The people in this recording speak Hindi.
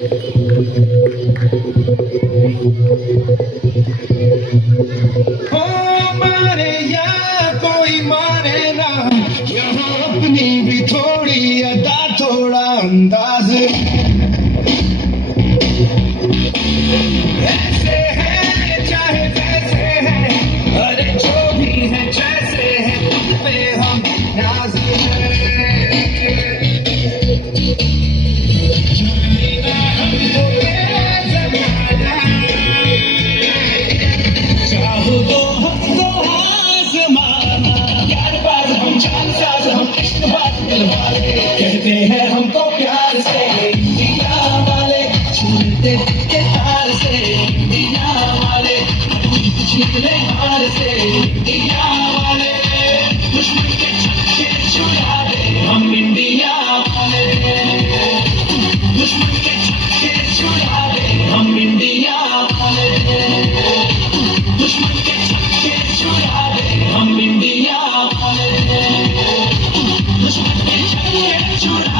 हो मारे या कोई मारे ना, यहाँ अपनी भी थोड़ी अदा थोड़ा अंदाज ऐसे है चाहे वैसे है, अरे जो भी है जैसे है खुद पे हम नाज है। जानेगा हमको ये ज़माना, चाहो तो हमको आज़माना। यारबाज़ हम, जानसाज़ हम, इश्क़बाज़ दिलवाले, कहते हैं हमको प्यार से इंडिया वाले, छूते के तार से इंडिया वाले, कुछ निकले हार से इंडिया वाले, दुश्मन के छक्के छुड़ा दे हम इंडिया वाले, दुश्मन के छक्के छुड़ा दे हम इंडिया वाले, दुश्मन के छक्के छुड़ा दे हम इंडिया वाले, दुश्मन के छक्के छुड़ा